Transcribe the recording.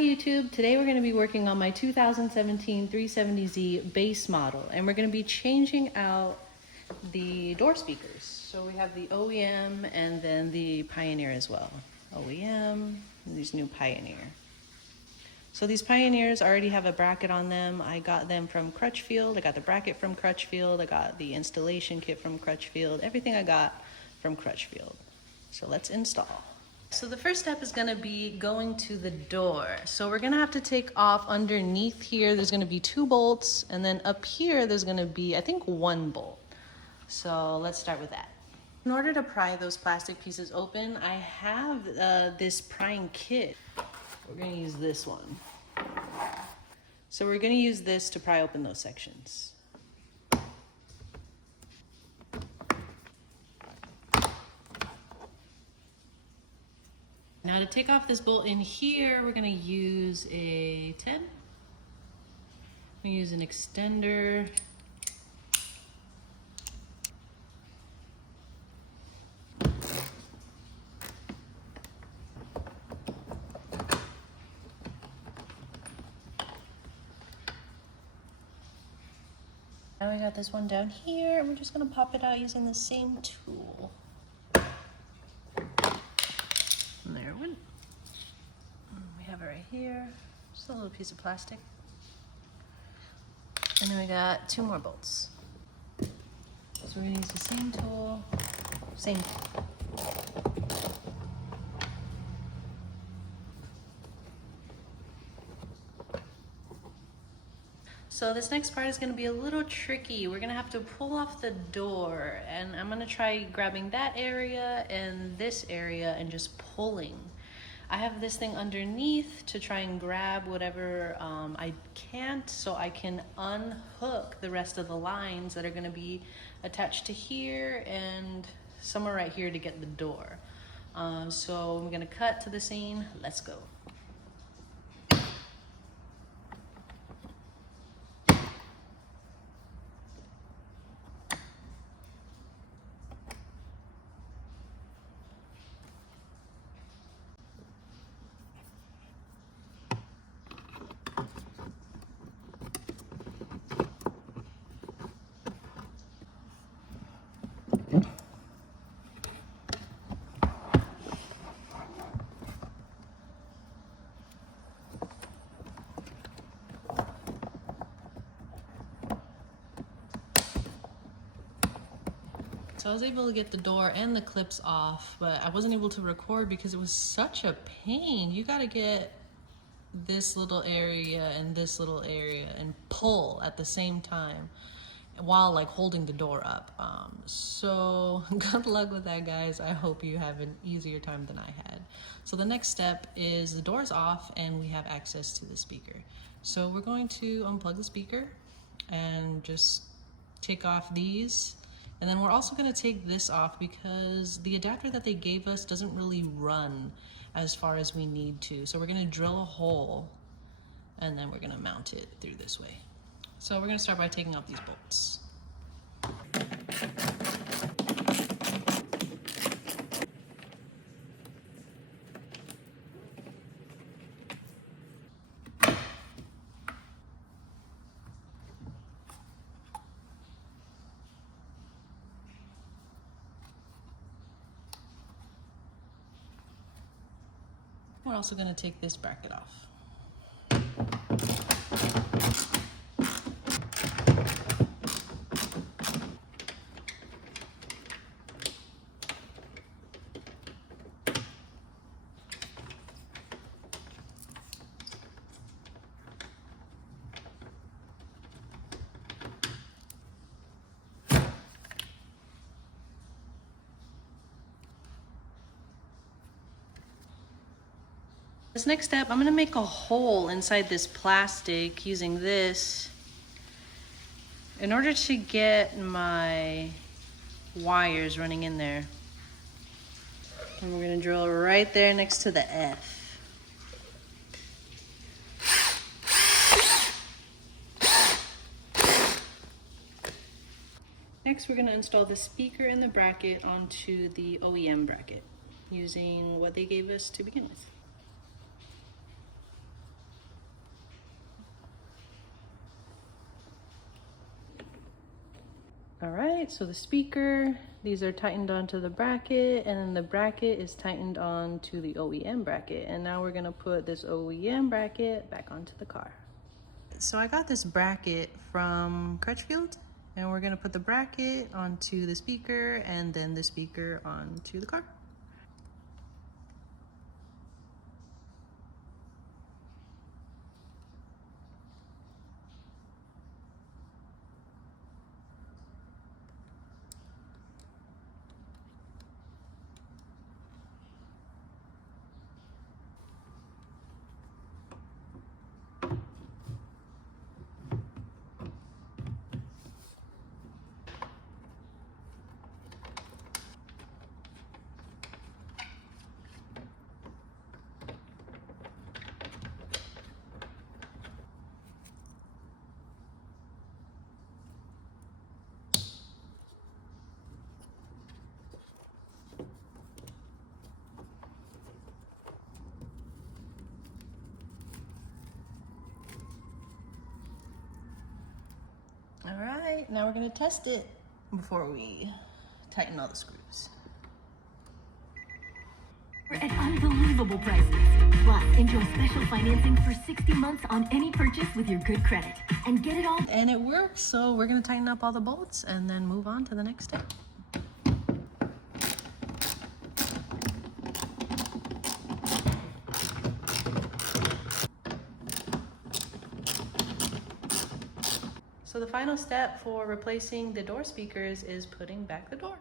Hi YouTube, today we're going to be working on my 2017 370Z base model, and we're going to be changing out the door speakers. So we have the OEM and then the Pioneer as well. OEM and these new Pioneer. So these Pioneers already have a bracket on them. I got them from Crutchfield. I got the bracket from Crutchfield. I got the installation kit from Crutchfield. Everything I got from Crutchfield. So let's install. So the first step is gonna be going to the door. So we're gonna have to take off underneath here. There's gonna be 2 bolts, and then up here there's gonna be, I think, 1 bolt. So let's start with that. In order to pry those plastic pieces open, I have this prying kit. We're gonna use this one. So we're gonna use this to pry open those sections. Now to take off this bolt in here, we're gonna use a 10. I'm gonna use an extender. Now we got this one down here, and we're just gonna pop it out using the same tool. And there it went. We have it right here, just a little piece of plastic. And then we got 2 more bolts. So we're gonna use the same tool, same tool. So this next part is gonna be a little tricky. We're gonna have to pull off the door, and I'm gonna try grabbing that area and this area and just pulling. I have this thing underneath to try and grab whatever I can't, so I can unhook the rest of the lines that are gonna be attached to here and somewhere right here to get the door. So I'm gonna cut to the scene. Let's go. So I was able to get the door and the clips off, but I wasn't able to record because it was such a pain. You gotta get this little area and this little area and pull at the same time while like holding the door up. So good luck with that, guys. I hope you have an easier time than I had. So the next step is the door's off and we have access to the speaker. So we're going to unplug the speaker and just take off these. And then we're also gonna take this off because the adapter that they gave us doesn't really run as far as we need to. So we're gonna drill a hole and then we're gonna mount it through this way. So we're gonna start by taking off these bolts. We're also going to take this bracket off. This next step, I'm gonna make a hole inside this plastic using this in order to get my wires running in there. And we're gonna drill right there next to the F. Next, we're gonna install the speaker and the bracket onto the OEM bracket using what they gave us to begin with. All right, so the speaker, these are tightened onto the bracket, and then the bracket is tightened onto the OEM bracket. And now we're gonna put this OEM bracket back onto the car. So I got this bracket from Crutchfield, and we're gonna put the bracket onto the speaker and then the speaker onto the car. All right, now we're gonna test it before we tighten all the screws. At unbelievable prices. Plus, enjoy special financing for 60 months on any purchase with your good credit. And get it all. And it works, so we're gonna tighten up all the bolts and then move on to the next step. So the final step for replacing the door speakers is putting back the door.